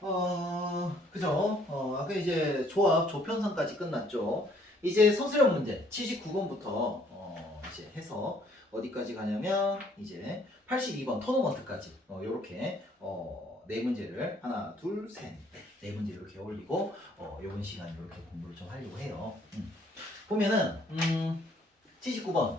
어, 그죠? 어, 아까 이제 조합, 조편성까지 끝났죠. 이제 서술형 문제 79번부터 어, 이제 해서 어디까지 가냐면 이제 82번 토너먼트까지 어, 이렇게 어, 네 문제를 하나, 둘, 셋, 네 문제 이렇게 올리고 어, 이번 시간 이렇게 공부를 좀 하려고 해요. 음. 보면은 음, 79번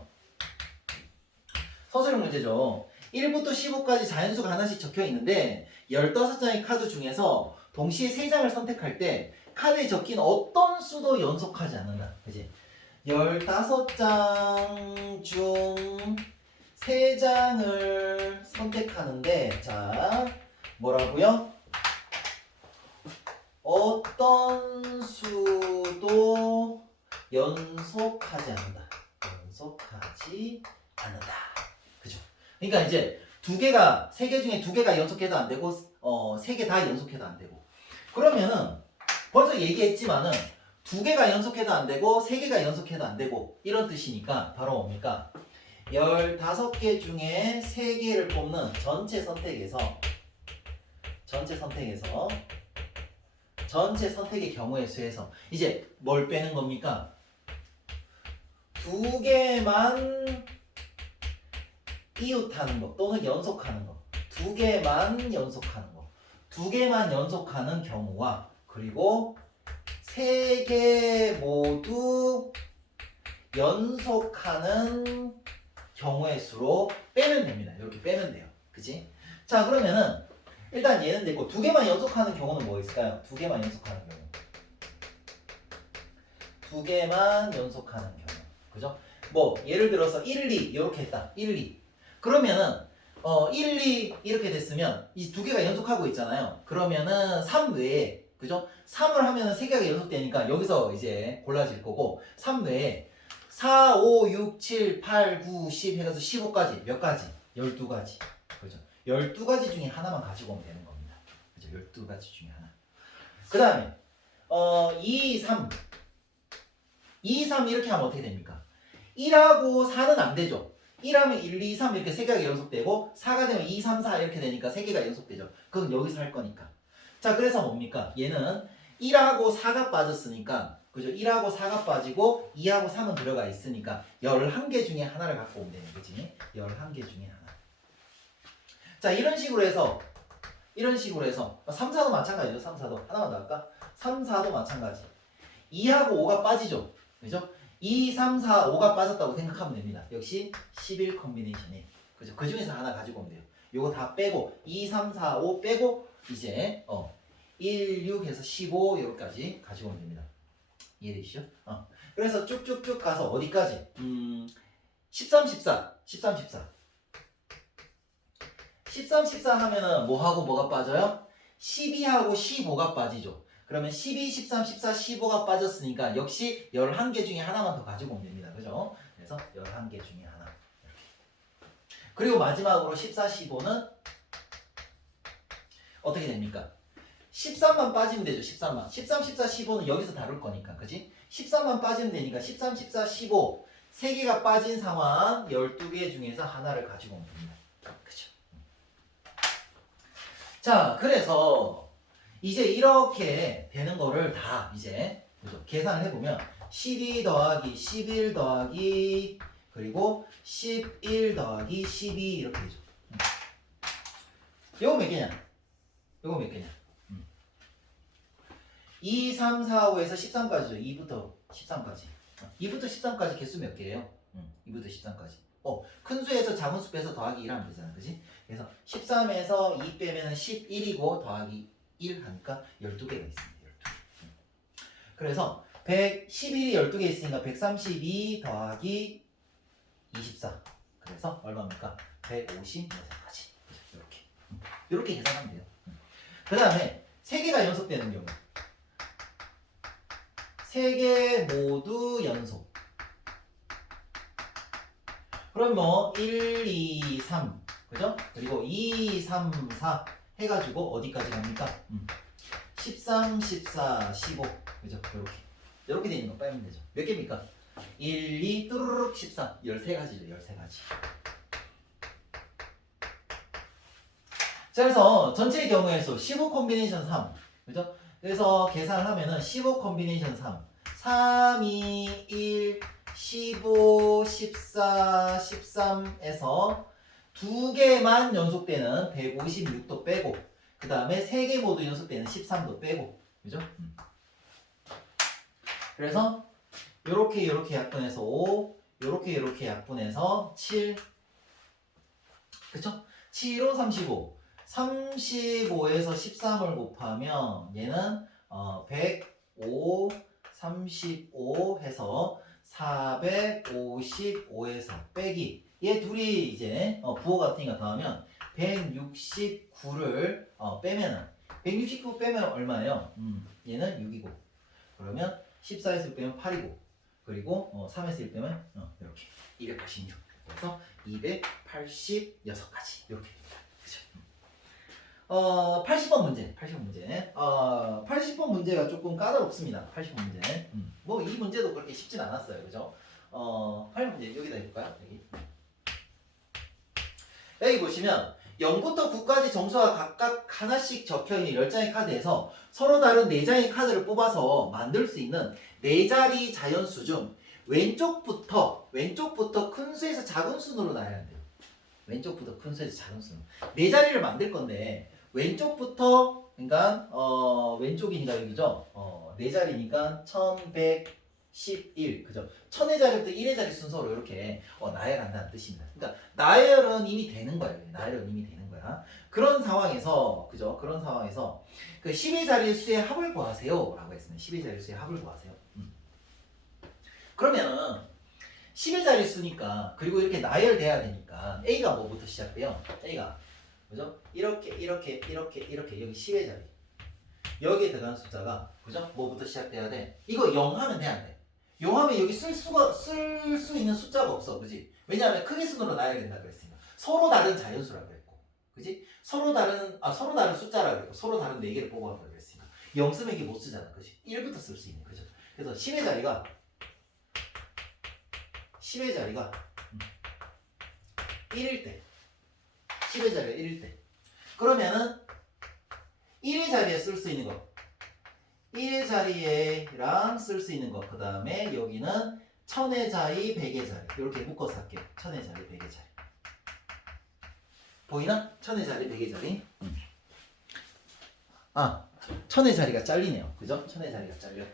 서술형 문제죠. 1부터 15까지 자연수가 하나씩 적혀 있는데 15장의 카드 중에서 동시에 3장을 선택할 때 카드에 적힌 어떤 수도 연속하지 않는다. 그지? 15장 중 3장을 선택하는데 자, 뭐라고요? 어떤 수도 연속하지 않는다. 연속하지 않는다. 그죠? 그러니까 이제 두 개가 세 개 중에 두 개가 연속해도 안 되고 어 세 개 다 연속해도 안 되고 그러면은 벌써 얘기했지만은 두 개가 연속해도 안 되고 세 개가 연속해도 안 되고 이런 뜻이니까 바로 뭡니까? 15개 중에 3개를 뽑는 전체 선택에서 전체 선택에서 전체 선택의 경우의 수에서 이제 뭘 빼는 겁니까? 두 개만 이웃하는 거 또는 연속하는 거두 개만 연속하는 거두 개만 연속하는 경우와 그리고 세 개 모두 연속하는 경우의 수로 빼면 됩니다. 이렇게 빼면 돼요. 그지? 자 그러면은 일단 얘는 됐고 두 개만 연속하는 경우는 뭐 있을까요? 두 개만 연속하는 경우 두 개만 연속하는 경우 그죠? 뭐 예를 들어서 1, 2 이렇게 했다 1, 2 그러면은 어 1, 2 이렇게 됐으면 이 두 개가 연속하고 있잖아요 그러면은 3 외에 그죠? 3을 하면은 세 개가 연속되니까 여기서 이제 골라질 거고 3 외에 4, 5, 6, 7, 8, 9, 10 해가지고 15까지 몇 가지? 12가지 그죠? 12가지 중에 하나만 가지고 오면 되는 겁니다 그죠? 12가지 중에 하나 그 다음에 어 2, 3 2, 3 이렇게 하면 어떻게 됩니까? 1하고 4는 안 되죠 1하면 1, 2, 3 이렇게 세 개가 연속되고 4가 되면 2, 3, 4 이렇게 되니까 세 개가 연속되죠 그건 여기서 할 거니까 자 그래서 뭡니까? 얘는 1하고 4가 빠졌으니까 그죠? 1하고 4가 빠지고 2하고 3은 들어가 있으니까 11개 중에 하나를 갖고 오면 되는 거지 11개 중에 하나 자 이런 식으로 해서 이런 식으로 해서 3, 4도 마찬가지죠 3, 4도 하나만 더 할까? 3, 4도 마찬가지 2하고 5가 빠지죠 그죠? 2, 3, 4, 5가 빠졌다고 생각하면 됩니다 역시 11 컨비네이션이 그죠? 그 중에서 하나 가지고 오면 돼요 요거 다 빼고 2, 3, 4, 5 빼고 이제 어 1, 6 해서 15 여기까지 가지고 오면 됩니다 이해되시죠? 어. 그래서 쭉쭉쭉 가서 어디까지? 음, 13, 14, 13, 14. 13, 14 하면은 뭐하고 뭐가 빠져요? 12하고 15가 빠지죠. 그러면 12, 13, 14, 15가 빠졌으니까 역시 11개 중에 하나만 더 가지고 오면 됩니다. 그죠? 그래서 11개 중에 하나. 그리고 마지막으로 14, 15는 어떻게 됩니까? 13만 빠지면 되죠. 13만. 13, 14, 15는 여기서 다룰 거니까. 그지? 13만 빠지면 되니까 13, 14, 15. 3개가 빠진 상황 12개 중에서 하나를 가지고 오면 됩니다. 그죠? 자, 그래서 이제 이렇게 되는 거를 다 이제? 계산을 해보면 12 더하기 11 더하기 그리고 11 더하기 12 이렇게 되죠. 음. 요거 몇 개냐? 요거 몇 개냐? 2, 3, 4, 5에서 13까지죠. 2부터 13까지. 2부터 13까지 개수 몇 개예요? 응, 2부터 13까지. 어, 큰 수에서 작은 수 빼서 더하기 1 하면 되잖아. 그지? 그래서 13에서 2 빼면 11이고 더하기 1 하니까 12개가 있습니다. 12개. 응. 그래서 111이 12개 있으니까 132 더하기 24. 그래서 얼마입니까? 156까지. 이렇게. 이렇게 계산하면 돼요. 그 다음에 3개가 연속되는 경우. 세개 모두 연속. 그럼 뭐 1, 2, 3 그죠? 그리고 2, 3, 4 해가지고 어디까지 갑니까? 음. 13, 14, 15 그죠? 이렇게 이렇게 되는 거 빼면 되죠. 몇 개입니까? 1, 2, 뚜루룩 13 13가지죠. 13가지. 자, 그래서 전체 경우의 수15 콤비네이션 3. 그죠? 그래서 계산을 하면은 15 콤비네이션 3. 3, 2, 1, 15, 14, 13에서 두 개만 연속되는 156도 빼고 그 다음에 세 개 모두 연속되는 13도 빼고 그죠? 음. 그래서 요렇게 요렇게 약분해서 5 요렇게 요렇게 약분해서 7 그쵸? 7, 5, 35 35에서 13을 곱하면 얘는 어, 105, 35 해서 455에서 빼기 얘 둘이 이제 어, 부호 같으니까 더하면 169를 어, 빼면은 169 빼면 얼마예요? 음, 얘는 6이고 그러면 14에서 빼면 8이고 그리고 어, 3에서 1 빼면 어, 이렇게 286 그래서 286가지 이렇게 됩니다. 그죠? 어, 80번 문제, 80번 문제. 어, 80번 문제가 조금 까다롭습니다. 80번 문제. 음, 뭐이 문제도 그렇게 쉽진 않았어요. 그죠? 어, 8번 문제 여기다 해볼까요? 여기. 여기 보시면 0부터 9까지 점수가 각각 하나씩 적혀있는 10장의 카드에서 서로 다른 4장의 카드를 뽑아서 만들 수 있는 4자리 자연수 중 왼쪽부터 왼쪽부터 큰 수에서 작은 순으로 나야 한대요. 왼쪽부터 큰 수에서 작은 순. 네 자리를 만들 건데 왼쪽부터 그러니까 어 왼쪽이니까 여기죠. 어네 자리니까 1111 그죠? 천의 자리부터 1의 자리 순서로 이렇게 어, 나열한다는 뜻입니다. 그러니까 나열은 이미 되는 거예요. 나열은 이미 되는 거야. 그런 상황에서 그죠? 그런 상황에서 그 10의 자리 수의 합을 구하세요라고 했습니다. 10의 자리 수의 합을 구하세요. 음. 그러면은 10의 자리 수니까 그리고 이렇게 나열돼야 되니까 A가 뭐부터 시작돼요? A가 그죠? 이렇게 이렇게 이렇게 이렇게 여기 10의 자리 여기에 들어가는 숫자가 그죠? 뭐부터 시작돼야 돼? 이거 0 하면 돼 안 돼? 0 하면 여기 쓸 수가 쓸 수 있는 숫자가 없어 그지? 왜냐하면 크기 순으로 나열야 된다 그랬으니까 서로 다른 자연수라고 그랬고 그지? 서로 다른 아 서로 다른 숫자라고 그랬고 서로 다른 4개를 뽑아온다고 그랬으니까 0 쓰면 이게 못 쓰잖아 그지? 1부터 쓸 수 있는 그죠? 그래서 10의 자리가 10의 자리가 1일 때 10의 자리가 1일 때 그러면은 1의 자리에 쓸 수 있는 거 1의 자리에랑 쓸 수 있는 거그 다음에 여기는 천의 자리, 백의 자리 이렇게 묶어서 할게요 천의 자리, 백의 자리 보이나? 천의 자리, 백의 자리 음. 아 천의 자리가 잘리네요 그죠? 천의 자리가 잘려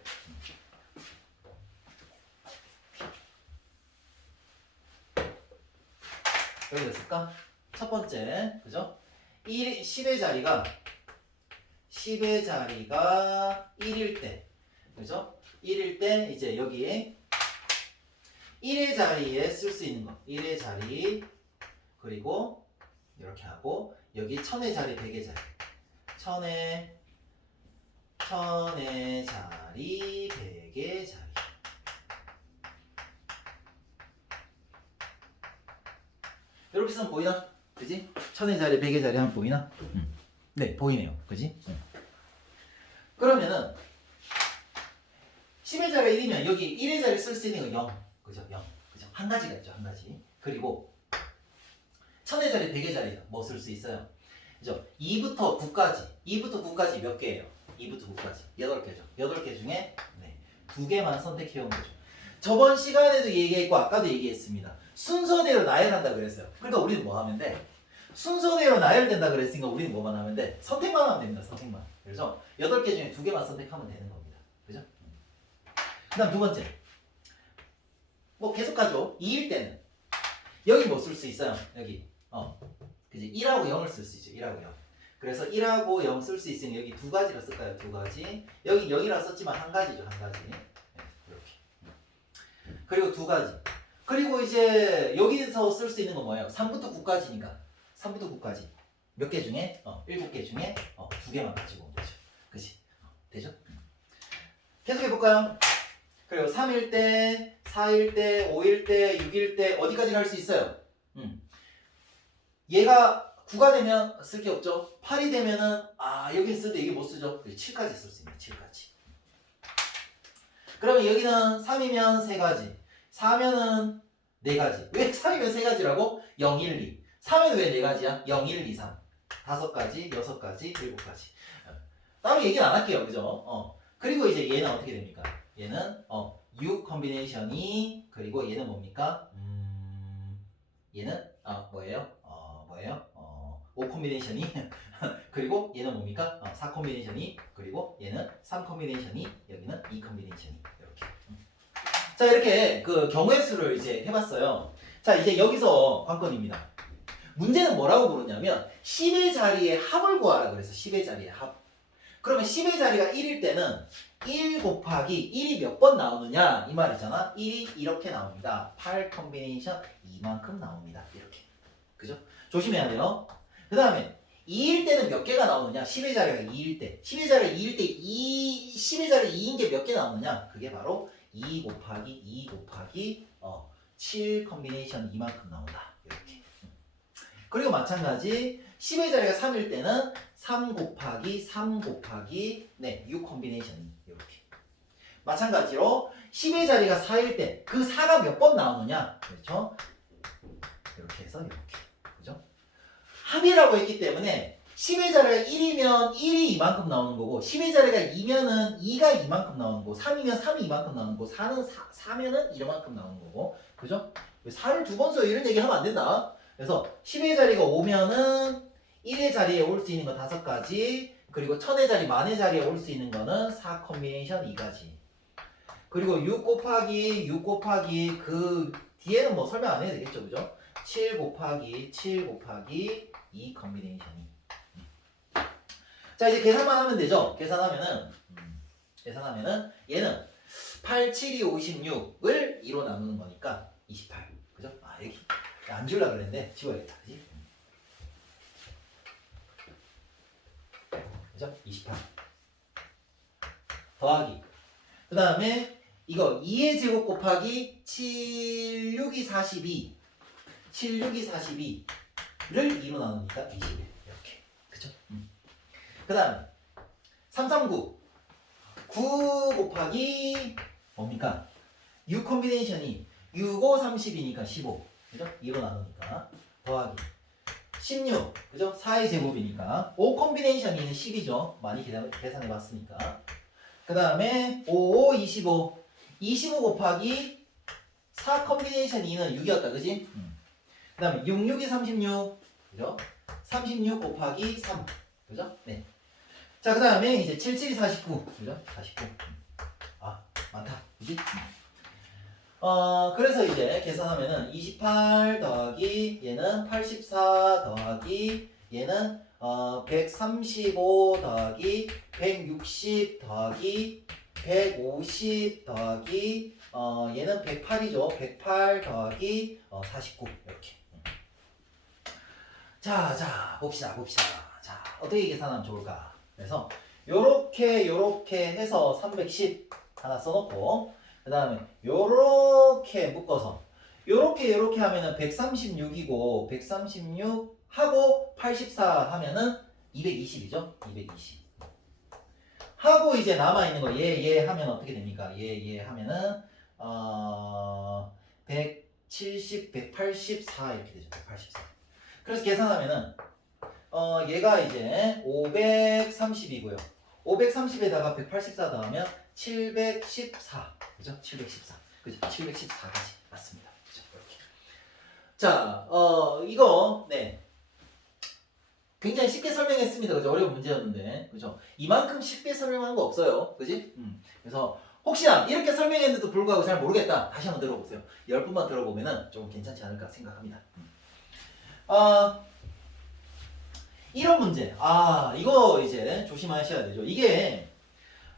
여기 됐을까? 첫 번째, 그죠? 1, 10의 자리가 10의 자리가 1일 때, 그죠? 1일 때 이제 여기에 1의 자리에 쓸 수 있는 거, 1의 자리 그리고 이렇게 하고 여기 천의 자리, 백의 자리, 천의 천의 자리, 백의 자리. 이렇게 쓰면 보이나? 그지? 천의 자리, 백의 자리 하면 보이나? 음. 네, 보이네요. 그지? 음. 그러면은 10의 자리가 1이면 여기 1의 자리 쓸수 있는 거 0. 그죠? 0. 그죠? 한 가지가 있죠. 한 가지. 그리고 천의 자리, 백의 자리 뭐 쓸 수 있어요? 그죠? 2부터 9까지. 2부터 9까지 몇 개예요? 2부터 9까지. 8개죠. 8개 중에 네. 두 개만 선택해 온 거죠. 저번 시간에도 얘기했고 아까도 얘기했습니다. 순서대로 나열한다 그랬어요. 그러니까 우리는 뭐 하면 돼? 순서대로 나열된다 그랬으니까 우리는 뭐만 하면 돼? 선택만 하면 됩니다. 선택만. 그래서 8개 중에 두 개만 선택하면 되는 겁니다. 그죠? 그 다음 두 번째. 뭐 계속 가죠. 2일 때는. 여기 뭐 쓸 수 있어요? 여기. 어. 그지? 1하고 0을 쓸 수 있죠. 1하고 0. 그래서 1하고 0 쓸 수 있으니 여기 두 가지를 쓸까요? 두 가지. 여기 0이라 썼지만 한 가지죠. 한 가지. 네, 이렇게. 그리고 두 가지. 그리고 이제 여기서 쓸 수 있는 건 뭐예요? 3부터 9까지니까 3부터 9까지 몇 개 중에? 어, 7개 중에 어, 두 개만 가지고 온 거죠. 그치? 어, 되죠? 계속 해볼까요? 그리고 3일 때, 4일 때, 5일 때, 6일 때 어디까지 갈 수 있어요? 음. 얘가 9가 되면 쓸 게 없죠. 8이 되면은 아 여기 쓸때 이게 못 쓰죠. 7까지 쓸 수 있는 7까지. 그러면 여기는 3이면 3가지 4면은 4가지 왜 3이면 3가지라고? 0, 1, 2 3은 왜 4가지야? 0, 1, 2, 3다 다섯 가지, 여섯 가지, 일곱 가지. 따로 얘기는 안 할게요, 그죠? 어. 그리고 이제 얘는 어떻게 됩니까? 얘는 어, 6 컨비네이션이 그리고 얘는 뭡니까? 음, 얘는 아 뭐예요? 어 뭐예요? 어, 5 컨비네이션이 그리고 얘는 뭡니까? 어, 4 컨비네이션이 그리고 얘는 3 컨비네이션이 여기는 2 컨비네이션이 이렇게. 음. 자 이렇게 그 경우의 수를 이제 해 봤어요. 자 이제 여기서 관건입니다. 문제는 뭐라고 부르냐면 10의 자리에 합을 구하라 그래서 10의 자리에 합. 그러면 10의 자리가 1일 때는 1 곱하기 1이 몇 번 나오느냐 이 말이잖아. 1이 이렇게 나옵니다. 8 컨비네이션 이만큼 나옵니다. 이렇게. 그죠? 조심해야 돼요. 그 다음에 2일 때는 몇 개가 나오느냐? 10의 자리가 2일 때. 10의 자리가 2일 때 2, 10의 자리 2인 게 몇 개 나오느냐? 그게 바로 2 곱하기 2 곱하기 어, 7 컨비네이션 이만큼 나온다. 이렇게. 그리고 마찬가지 10의 자리가 3일 때는 3 곱하기 3 곱하기 네, 6 컨비네이션이 이렇게. 마찬가지로 10의 자리가 4일 때 그 4가 몇 번 나오느냐? 그렇죠? 이렇게 해서 이렇게. 그죠? 합이라고 했기 때문에 10의 자리가 1이면 1이 이만큼 나오는 거고 10의 자리가 2면은 2가 이만큼 나오는 거고 3이면 3이 이만큼 나오는 거고 4는 4, 4면은 이만큼 나오는 거고 그죠? 4를 두 번 써 이런 얘기 하면 안 된다. 그래서 10의 자리가 오면은 1의 자리에 올 수 있는 거 다섯 가지 그리고 천의 자리, 만의 자리에 올 수 있는 거는 4 컨비네이션 2가지 그리고 6 곱하기 6 곱하기 그 뒤에는 뭐 설명 안 해도 되겠죠 그죠? 7 곱하기 7 곱하기 2 컨비네이션이 자 이제 계산만 하면 되죠 계산하면은 음, 계산하면은 얘는 8, 7이 56을 2로 나누는 거니까 28 그죠? 아 여기 안 지우려고 그랬는데 지워야겠다 그지? 그죠? 28 더하기 그 다음에 이거 2의 제곱 곱하기 7, 6이 42 7, 6이 42를 2로 나누니까 21 이렇게 그죠? 음. 그 다음 339 9 곱하기 뭡니까? 6 컨비네이션이 6, 5, 30이니까 15 그죠? 2로 나누니까 더하기 16 그죠? 4의 제곱이니까 5 컨비네이션이 10이죠 많이 계산, 계산해 봤으니까 그 다음에 5, 5, 25 25 곱하기 4 컨비네이션 2는 6이었다 그지? 음. 그 다음에 6, 6이 36 그죠? 36 곱하기 3 그죠? 네. 자, 그 다음에 이제 7, 7이 49 그죠? 49 아, 많다 그지? 어, 그래서 이제 계산하면은 28 더하기 얘는 84 더하기 얘는 어, 135 더하기 160 더하기 150 더하기 어, 얘는 108이죠. 108 더하기 어, 49 이렇게. 자, 자, 봅시다, 봅시다. 자, 어떻게 계산하면 좋을까? 그래서 요렇게 요렇게 해서 310 하나 써놓고 그 다음에 요렇게 묶어서 요렇게 요렇게 하면은 136이고 136 하고 84 하면은 220이죠? 220 하고 이제 남아 있는 거 얘 얘 하면 어떻게 됩니까? 얘 얘 하면은 어 170, 184 이렇게 되죠. 184. 그래서 계산하면은 어 얘가 이제 530이고요. 530에다가 184 더하면 714. 그죠? 714. 그죠? 714까지 맞습니다. 그죠? 이렇게. 자, 어 이거 네. 굉장히 쉽게 설명했습니다. 그죠? 어려운 문제였는데. 그죠? 이만큼 쉽게 설명한 거 없어요. 그지? 음. 그래서 혹시나 이렇게 설명했는데도 불구하고 잘 모르겠다. 다시 한번 들어보세요. 열 분만 들어보면은 좀 괜찮지 않을까 생각합니다. 음. 아, 이런 문제. 아, 이거 이제 조심하셔야 되죠. 이게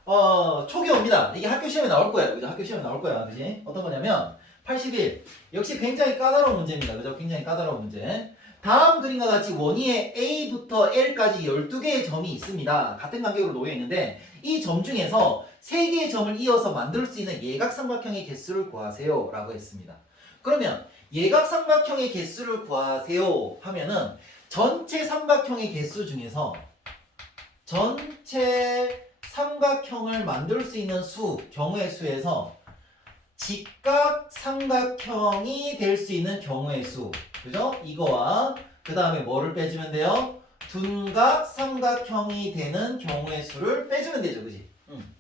어, 초기 옵니다. 이게 학교 시험에 나올 거예요. 그죠? 학교 시험에 나올 거야. 그지? 어떤 거냐면 81. 역시 굉장히 까다로운 문제입니다. 그죠? 굉장히 까다로운 문제. 다음 그림과 같이 원위에 A부터 L까지 12개의 점이 있습니다. 같은 간격으로 놓여 있는데 이 점 중에서 3개의 점을 이어서 만들 수 있는 예각삼각형의 개수를 구하세요. 라고 했습니다. 그러면 예각삼각형의 개수를 구하세요 하면은 전체 삼각형의 개수 중에서 전체 삼각형을 만들 수 있는 수, 경우의 수에서 직각 삼각형이 될 수 있는 경우의 수. 그죠? 이거와 그 다음에 뭐를 빼주면 돼요? 둔각 삼각형이 되는 경우의 수를 빼주면 되죠, 그지? 음.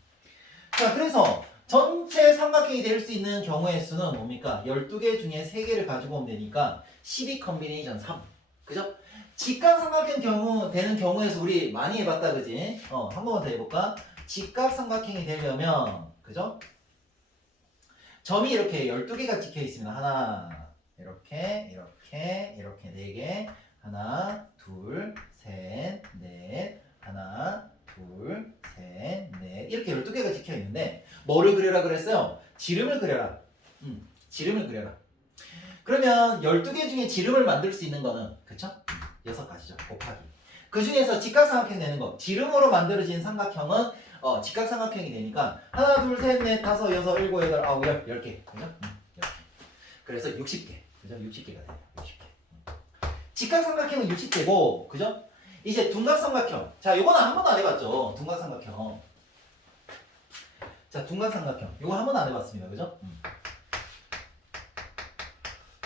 자, 그래서 전체 삼각형이 될 수 있는 경우의 수는 뭡니까? 12개 중에 3개를 가지고 오면 되니까 12 컨비네이션 3. 그죠? 직각 삼각형 경우 되는 경우에서 우리 많이 해봤다, 그지? 어, 한 번만 더 해볼까? 직각 삼각형이 되려면, 그죠? 점이 이렇게 12개가 찍혀 있습니다. 하나, 이렇게, 이렇게, 이렇게 4개. 하나, 둘, 셋, 넷. 하나, 둘, 셋, 넷. 이렇게 12개가 찍혀 있는데, 뭐를 그려라 그랬어요? 지름을 그려라. 음, 지름을 그려라. 그러면 12개 중에 지름을 만들 수 있는 거는, 그쵸? 여섯 가지죠. 곱하기. 그 중에서 직각삼각형 되는 거. 지름으로 만들어진 삼각형은 어, 직각삼각형이 되니까 하나, 둘, 셋, 넷, 다섯, 여섯, 일곱, 여덟, 아홉, 열, 열 개. 그죠? 그래서 60개. 그죠? 60개가 돼요. 60개. 음. 직각삼각형은 60개고, 그죠? 이제 둔각삼각형. 자, 요거는 한 번도 안 해봤죠. 둔각삼각형. 자, 둔각삼각형. 요거 한 번도 안 해봤습니다. 그죠? 음.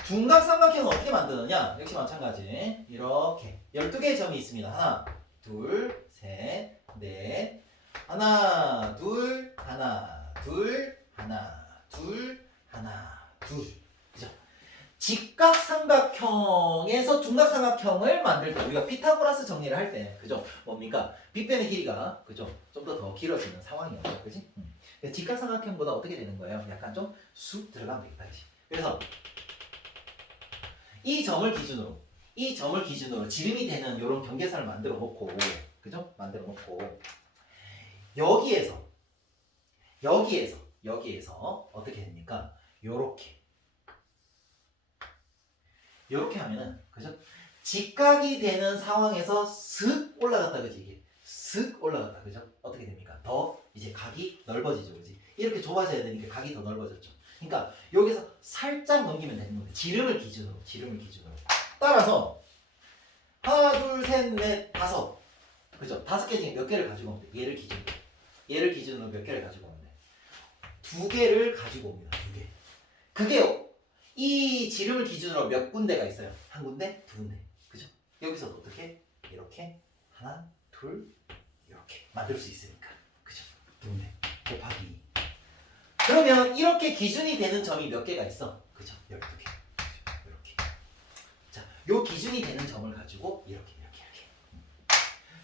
둔각삼각형은 어떻게 만드느냐? 역시 마찬가지. 이렇게 12개의 점이 있습니다. 하나, 둘, 셋, 넷. 하나, 둘, 하나, 둘, 하나, 둘, 하나, 둘. 그죠? 직각삼각형에서 둔각삼각형을 만들 때 우리가 피타고라스 정리를 할 때, 그죠? 뭡니까? 빗변의 길이가, 그죠? 좀 더 더 길어지는 상황이었죠. 그지? 음. 직각삼각형보다 어떻게 되는 거예요? 약간 좀 쑥 들어가면 되겠다. 그지? 그래서 이 점을 기준으로 이 점을 기준으로 지름이 되는 이런 경계선을 만들어 놓고 그죠? 만들어 놓고 여기에서 여기에서 여기에서 어떻게 됩니까? 요렇게 요렇게 하면은 그죠? 직각이 되는 상황에서 슥 올라갔다 그지 이게 슥 올라갔다 그죠? 어떻게 됩니까? 더 이제 각이 넓어지죠 그지? 이렇게 좁아져야 되니까 각이 더 넓어졌죠. 그러니까 여기서 살짝 넘기면 되는 거예요. 지름을 기준으로, 지름을 기준으로. 따라서 하나, 둘, 셋, 넷, 다섯. 그죠? 다섯 개 중에 몇 개를 가지고 오면 돼? 얘를 기준으로. 얘를 기준으로 몇 개를 가지고 오면 돼? 두 개를 가지고 옵니다. 두 개. 그게 이 지름을 기준으로 몇 군데가 있어요? 한 군데, 두 군데. 그죠? 여기서 어떻게? 이렇게 하나, 둘, 이렇게 만들 수 있으니까. 그죠? 두 군데. 곱하기 그러면 이렇게 기준이 되는 점이 몇 개가 있어? 그죠? 12개. 이렇게. 자, 요 기준이 되는 점을 가지고 이렇게 이렇게 이렇게. 음.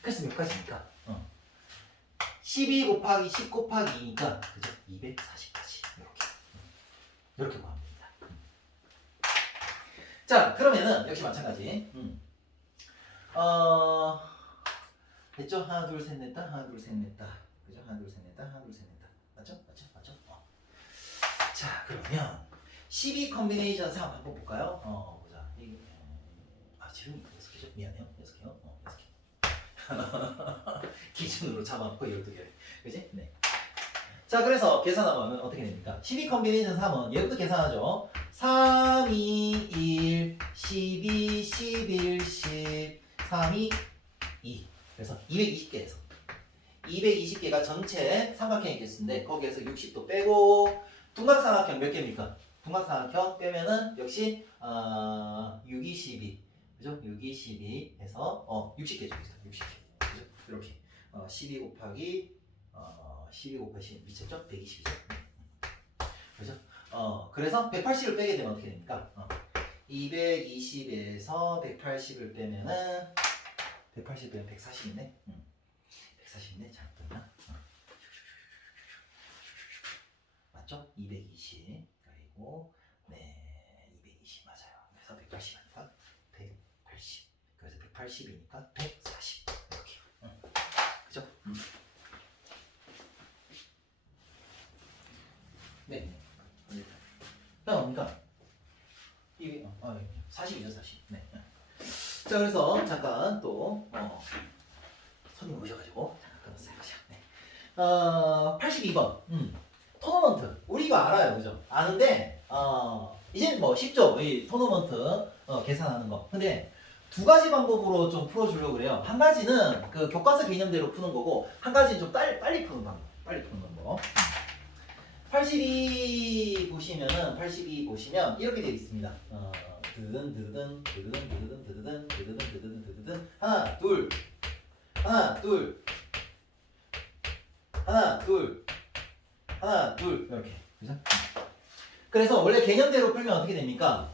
그래서 몇 가지입니까? 어. 12 곱하기 10 곱하기 2니까 그죠? 240까지 이렇게. 이렇게 구하면 됩니다. 음. 자, 그러면은 역시 마찬가지. 음. 어, 됐죠? 하나, 둘, 셋, 넷, 다. 하나, 둘, 셋, 넷, 다. 그죠? 하나, 둘, 셋, 넷, 다. 하나, 둘, 셋, 넷, 다. 맞죠? 맞죠? 맞죠? 어. 자, 그러면 12 컨비네이션 3 한번 볼까요? 어, 보자. 이게 아, 지금 6개죠? 미안해요. 6개요. 어, 6개. 기준으로 잡아놓고 12개. 그지? 네. 자, 그래서 계산하면 어떻게 됩니까? 12 컨비네이션 3은 얘부터 계산하죠. 3, 2, 1, 12, 11, 10, 3, 2, 2. 그래서 220개에서 220개가 전체 삼각형의 개수인데 거기에서 60도 빼고 둔각삼각형 몇 개입니까? 둔각삼각형 빼면은 역시 어, 6, 2, 12 그죠? 6, 2, 12 해서 어 60개죠 60개 그죠? 이렇게 어, 12 곱하기 어, 12 곱하기 10 미쳤죠? 120이죠 그죠? 어 그래서 180을 빼게 되면 어떻게 됩니까? 어, 220에서 180을 빼면은 180 빼면 140이네 음. 140인데 잘못됐나? 어. 맞죠? 220 그리고 네 220 맞아요. 그래서 180 하니까 180 그래서 180이니까 140 이렇게 응. 그죠? 음. 네. 네. 그다음 뭡니까? 이게 어, 어 40이죠 40. 네. 자 그래서 잠깐 또 어, 손님 오셔가지고 잠깐 끊었어요. 네. 어, 82번. 음. 토너먼트. 우리 이거 알아요, 그죠? 아는데 어, 이제 뭐 쉽죠. 이 토너먼트 어, 계산하는 거. 근데 두 가지 방법으로 좀 풀어주려고 그래요. 한 가지는 그 교과서 개념대로 푸는 거고, 한 가지는 좀 빨리, 빨리 푸는 방법. 빨리 푸는 방법. 82 보시면은 82 보시면 이렇게 되어 있습니다. 어, 드든 드든 드든 드든 드든 드든 드든 드든 하나 둘 하나 둘 하나 둘 하나 둘 이렇게 그죠? 그래서 원래 개념대로 풀면 어떻게 됩니까?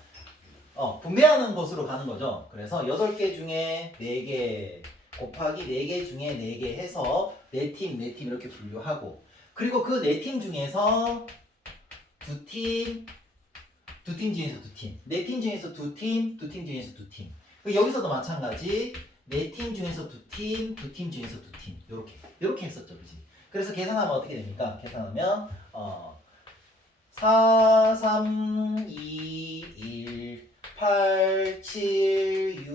어, 분배하는 것으로 가는 거죠. 그래서 8개 중에 4개 곱하기 4개 중에 4개 해서 4팀, 4팀 이렇게 분류하고 그리고 그 4팀 중에서 두 팀, 두팀 중에서 두 팀, 네팀 중에서 두 팀, 두팀 중에서 두 팀. 그 여기서도 마찬가지 네팀 중에서 두 팀, 두팀 중에서 두 팀. 이렇게 이렇게 했었죠, 그지? 그래서 계산하면 어떻게 됩니까? 계산하면 어 4, 3, 2, 1, 8, 7, 6,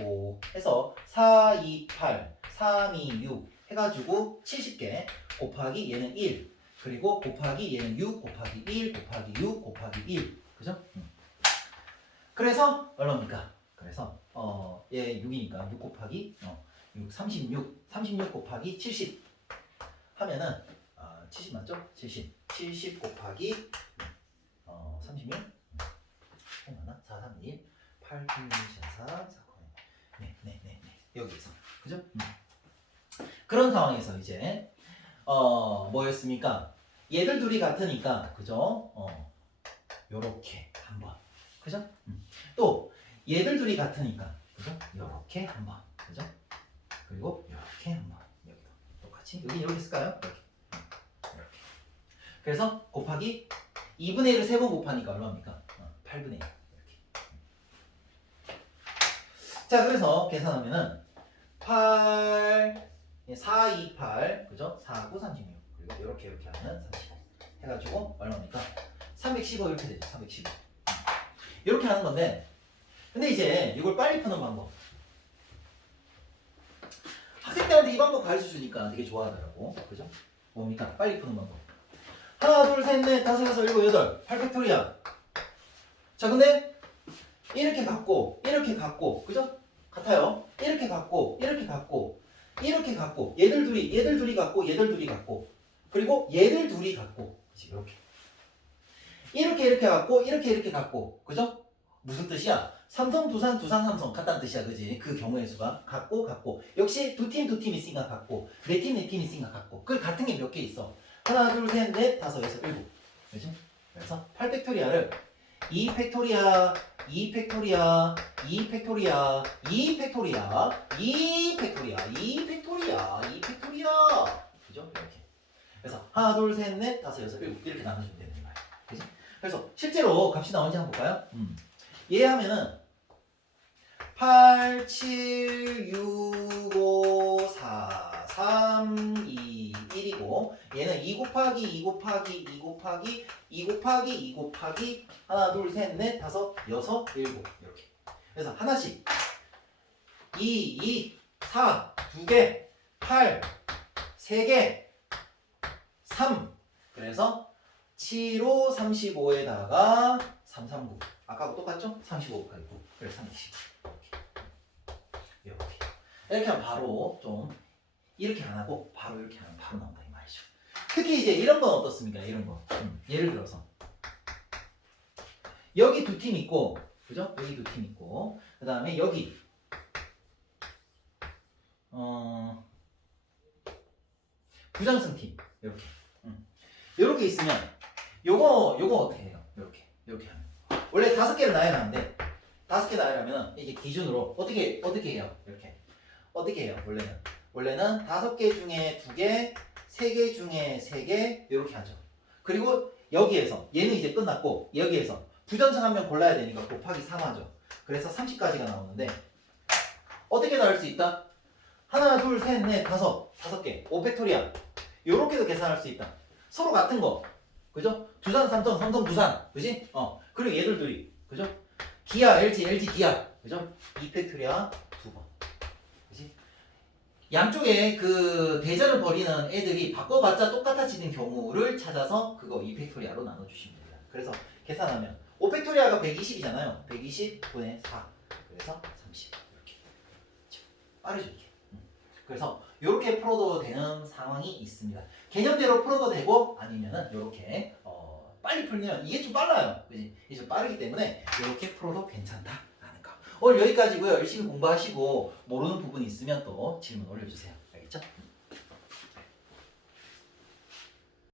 5 해서 4, 2, 8, 3, 2, 6 해가지고 70개 곱하기 얘는 1 그리고 곱하기 얘는 6 곱하기 1 곱하기 6 곱하기 1 그죠? 음. 그래서 얼마입니까? 그래서 어 얘 6이니까 6 곱하기 어, 6 36 36 곱하기 70 하면은 아, 70 맞죠? 70 70 곱하기 어, 36 얼마나? 4 3 1 8 7 4 4 네네네 네, 네. 여기서 그죠? 음. 그런 상황에서 이제 어 뭐였습니까? 얘들 둘이 같으니까 그죠? 어 요렇게 한번 그죠? 음. 또 얘들 둘이 같으니까 그죠? 요렇게 한번 그죠? 그리고 요렇게 한번 똑같이 여기 이렇게 쓸까요? 이렇게 음. 이렇게 그래서 곱하기 2분의 1을 세번 곱하니까 얼마입니까? 어, 8분의 1 이렇게 자 그래서 계산하면은 8 4, 2, 8 그죠? 4, 9, 36 그리고 이렇게 이렇게 하면 35 해가지고 얼마입니까? 315 이렇게 되죠 315 이렇게 하는 건데 근데 이제 이걸 빨리 푸는 방법 학생들한테 이 방법 가르쳐 주니까 되게 좋아하더라고 그죠? 뭡니까? 빨리 푸는 방법 하나 둘 셋 넷 다섯 여섯 일곱 여덟 8팩토리야 자 근데 이렇게 갖고 이렇게 갖고 그죠? 같아요 이렇게 갖고 이렇게 갖고 이렇게 갖고 얘들 둘이 얘들 둘이 갖고 얘들 둘이 갖고 그리고 얘들 둘이 갖고 그치 이렇게 이렇게 이렇게 갖고 이렇게 이렇게 갖고 그죠? 무슨 뜻이야? 삼성 두산 두산 삼성 같다는 뜻이야 그지? 그 경우의 수가 갖고 갖고 역시 두 팀 두 팀 있으니까 갖고 네 팀 네 팀 있으니까 갖고 그 같은 게 몇 개 있어 하나 둘 셋 넷 다섯 여섯 일곱 그지? 그래서 8 팩토리아를 2 팩토리아 2 팩토리아 2 팩토리아 2 팩토리아 2 팩토리아 2 팩토리아 2 팩토리아 그죠? 이렇게 그래서 하나 둘 셋 넷 다섯 여섯 일곱 이렇게 나눠주면 되는 거예요 그지? 그래서 실제로 값이 나온지 한번 볼까요? 음. 얘 하면은 8 7 6 5 4 3 2 1이고 얘는 2 곱하기 2 곱하기 2 곱하기 2 곱하기 2 곱하기 하나 둘 셋 넷 다섯 여섯 일곱 이렇게. 그래서 하나씩 2 2 4 2개 8 3개 3 그래서 7 5 35에다가 3 3 9 아까하고 똑같죠? 35 곱하기 9 그래서 30 이렇게. 이렇게. 하면 바로 좀 이렇게 안 하고 바로 이렇게 하면 바로 나온다 이 말이죠. 특히 이제 이런 건 어떻습니까? 이런 거. 음, 예를 들어서. 여기 두 팀 있고 그죠? 여기 두 팀 있고 그 다음에 여기. 어 부장승 팀. 이렇게. 음. 이렇게 있으면 요거 요거 어떻게 해요? 이렇게. 이렇게 하면 원래 다섯 개를 놔야 하는데 다섯 개 놔야하면 이게 기준으로 어떻게 어떻게 해요? 이렇게 어떻게 해요? 원래는 원래는 다섯 개 중에 두 개, 세 개 중에 세 개 이렇게 하죠. 그리고 여기에서 얘는 이제 끝났고 여기에서 부전승 한 명 골라야 되니까 곱하기 3 하죠. 그래서 30까지가 나오는데 어떻게 나올 수 있다? 하나, 둘, 셋, 넷, 다섯, 다섯 개, 5팩토리아 요렇게도 계산할 수 있다. 서로 같은 거, 그죠? 두산, 삼성, 삼성, 두산, 그지? 어 그리고 얘들 둘이, 그죠? 기아, LG, LG, 기아, 그죠? 2팩토리아 두 번, 그지? 양쪽에 그 대전을 벌이는 애들이 바꿔봤자 똑같아지는 경우를 찾아서 그거 2팩토리아로 나눠주시면 됩니다. 그래서 계산하면 5팩토리아가 120이잖아요. 120분의 4. 그래서 30. 이렇게. 빠르죠, 이게. 음. 그래서 이렇게 풀어도 되는 상황이 있습니다. 개념대로 풀어도 되고 아니면은 이렇게 어, 빨리 풀면 이게 좀 빨라요. 그지? 이게 좀 빠르기 때문에 이렇게 풀어도 괜찮다 라는 거. 오늘 여기까지고요. 열심히 공부하시고 모르는 부분이 있으면 또 질문 올려주세요.